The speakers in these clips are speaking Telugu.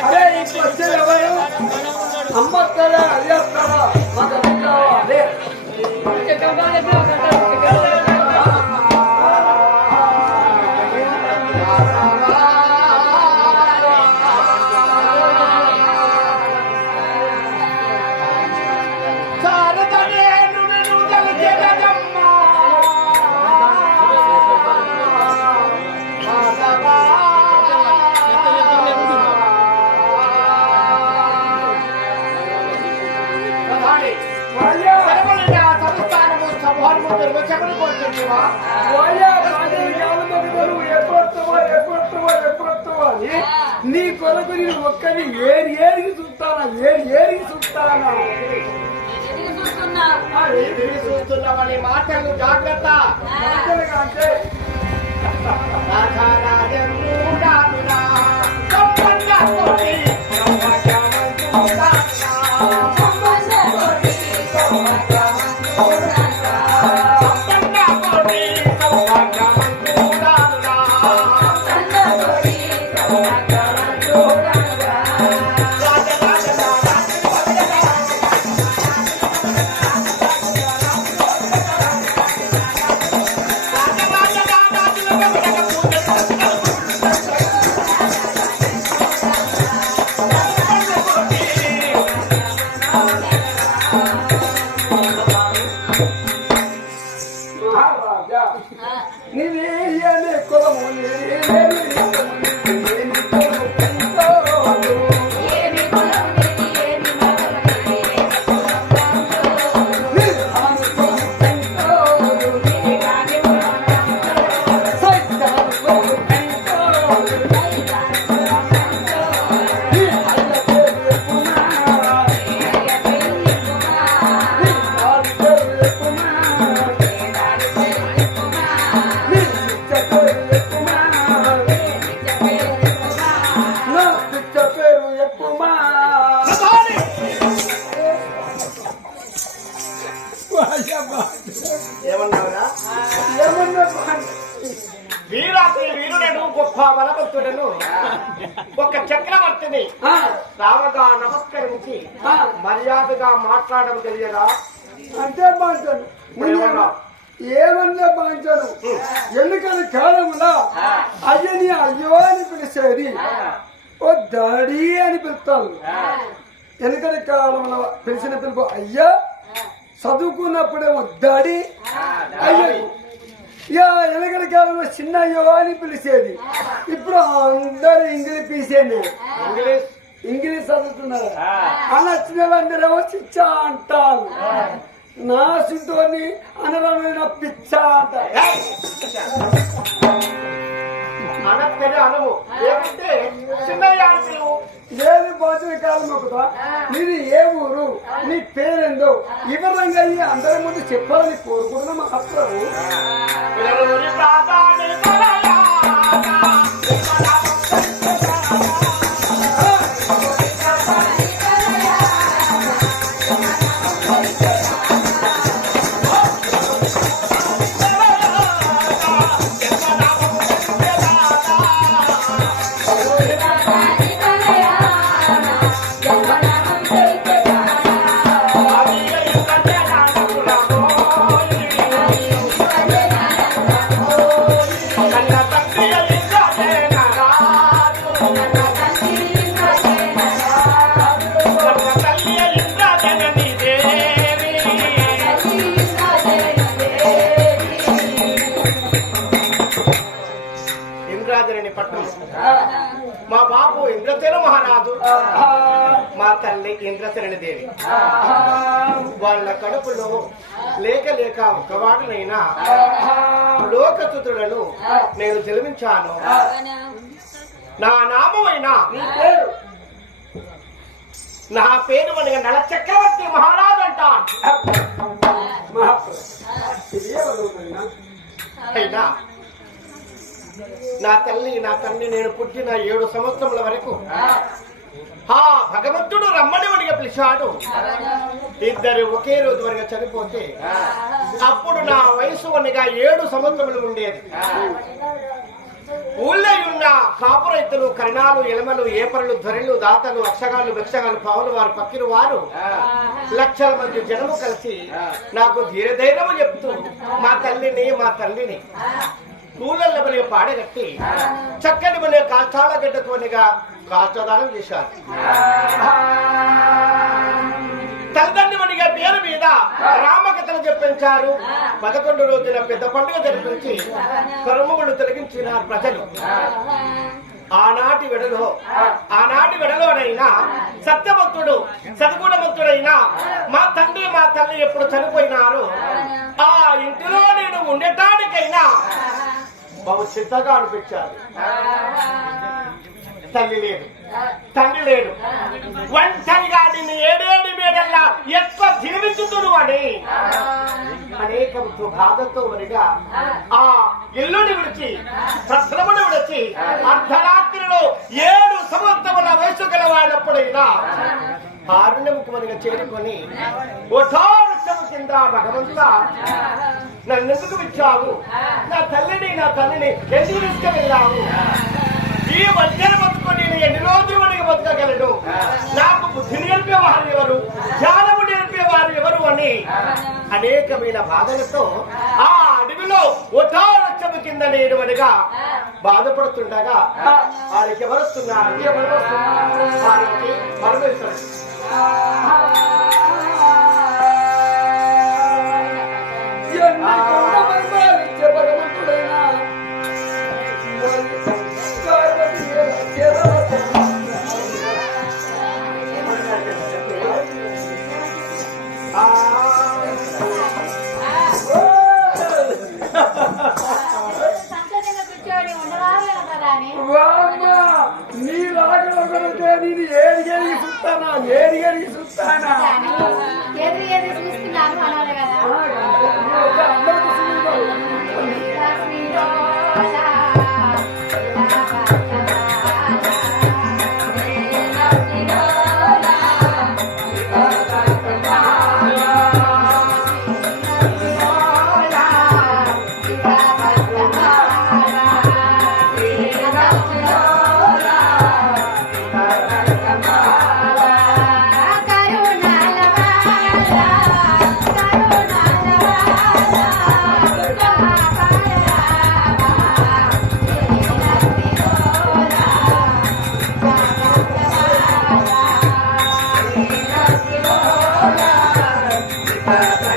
అరే ఇప్పుడు వచ్చేది ఎవరు అమ్మ వస్తారా అది వస్తారా మాకు అది అని నీ కొరకు నేను ఒక్కని ఏరి ఏరికి చూస్తానా ఏరి ఏరికి చూస్తానా? చూస్తున్నామని మాటలు జాగ్రత్త. అంటే మహారాజా ఒక చక్రవర్తిని ఆ, రావగా నమస్కరించి ఆ. మర్యాదగా మాట్లాడడం తెలియదా? అంటే బాంచాను ఏమన్నా? బాంచాను ఎందుకని కాలంలో అయ్యని అయ్యో అని పిలిచేది. ఓ డాడీ అని పిలుస్తాను. ఎందుకని కాలంలో పిలిచిన పిలుపు అయ్యా చదువుకున్నప్పుడేమో డాడీ అయ్యో యా వెనకటి కాలంలో చిన్న అయ్యో అని పిలిచేది. ఇప్పుడు అందరూ ఇంగ్లీష్ పీసేయండి ఇంగ్లీష్. ఇంగ్లీష్ చదువుతున్నారు. అని వచ్చిన వాళ్ళందరేమో చిచ్చా అంటారు. నా సింటోని అనరమైన పిచ్చ అంటారు. అనక్కడే అనము ఏమంటే చిన్నయ్య అని పిలువు ఏది భోజన కాలం ఒకదా నీది ఏ ఊరు నీ పేరెందో వివరంగా అందరి ముందు చెప్పాలని కోరుకుంటున్నా అప్పుడు మా తల్లి ఇంద్రసేన దేవి. వాళ్ళ కడుపులో లేక లేక ఒకవాడనైనా లోకతుతులను నేను జన్మించాను. నా నామమైన నా పేరు? అనగా నల చక్రవర్తి మహారాజు అంటాను అయినా నా తల్లి నా తండ్రి నేను పుట్టిన ఏడు సంవత్సరముల వరకు ఆ భగవంతుడు రమ్మనివడిగా పిలిచాడు. ఇద్దరు ఒకే రోజు వరకు చనిపోతే అప్పుడు నా వయసు అనగా ఏడు సంవత్సరములు ఉండేది. ఊళ్ళో ఉన్న కాపురైతులు కరణాలు ఎలమలు ఏపరలు ధ్వరలు దాతలు అక్షగాలు వృక్షగాలు పావులు వారు పక్కిన వారు లక్షల మంది జనము కలిసి నాకు ధీరధైర్యము చెప్తూ మా తల్లిని మా తల్లిని పూలల్ల బలి పాడగట్టి చక్కని బలి కాష్టాల గడ్డతోనిగా కాష్టదానం చేశారు తల్లిదండ్రునిగా పేరు మీద రామకథలు చెప్పించారు. పదకొండు రోజుల పెద్ద పండుగ జరిపించి కర్మములు తొలగించినారు ప్రజలు. ఆనాటి వెడలో ఆనాటి వెడలోనైనా సత్యభక్తుడు సద్గుణవంతుడైనా మా తండ్రి మా తల్లి ఎప్పుడు చనిపోయినారు ఆ. ఇంటిలో నేను ఉండటానికైనా బాబు సిద్ధంగా అనిపించారు. తల్లి లేదు. తండ్రి లేడు ఒంటరిగా నిన్ను ఏడేడు మేడల్లా ఎక్కువ జీవించుతుడు అని అనేక బాధతో మరిగా ఆ ఇల్లుని విడిచి ప్రశ్రమను విడిచి అర్ధరాత్రిలో ఏడు సంవత్సరముల వయసు గలవాడప్పుడైనా కారుణ్యముఖమనిగా చేరుకొని ఒఠోత్సవం కింద భగవంతుడా నన్నెందుకు ఇచ్చావు నా తల్లిని నా తల్లిని ఎందుకు తీసుకెళ్ళావు ఈ మధ్యన బతుకొని నేను ఎన్ని రోజులు వరకు బతకగలను? నాకు బుద్ధి నేర్పే వారు ఎవరు? జ్ఞానము నేర్పే వారు ఎవరు అని? అనేకమైన బాధలతో ఆ. అడవిలో ఒటారక్షము కింద నేను అనగా బాధపడుతుండగా వారికి ఎవరొస్తున్నారు ఎవరు వస్తున్నారు? వారికి పరమేశ్వరుడు ఏడికి చూస్తానా Bapak.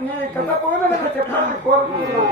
నీ కథ పోదని చెప్పాలని కోరుకుంటున్నాను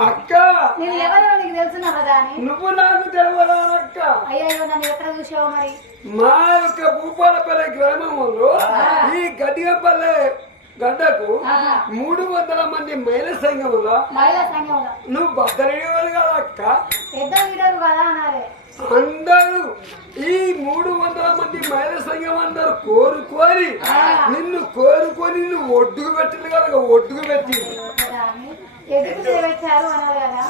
అక్క! నేను ఎవరో నీకు తెలుసున్నా కదా నువ్వు నాకు తెలియదా అక్క? అయ్యో నన్ను ఎక్కడ చూసావు మరి? మా యొక్క భూపాలపల్లి గ్రామంలో ఈ గడ్డిగపల్లె గడ్డకు. మూడు వందల మంది మహిళా సంఘంలో నువ్వు భద్రయ్యవారు కదా అక్క? పెద్ద లీడరు కదా అనాలి అందరూ ఈ మూడు వందల మంది మహిళా సంఘం అందరూ కోరుకోరి నిన్ను కోరుకొని నువ్వు ఒడ్డుకు పెట్టింది కదా ఒడ్డుకు పెట్టి ఎదుగు పెట్టారు అన్నారు కదా?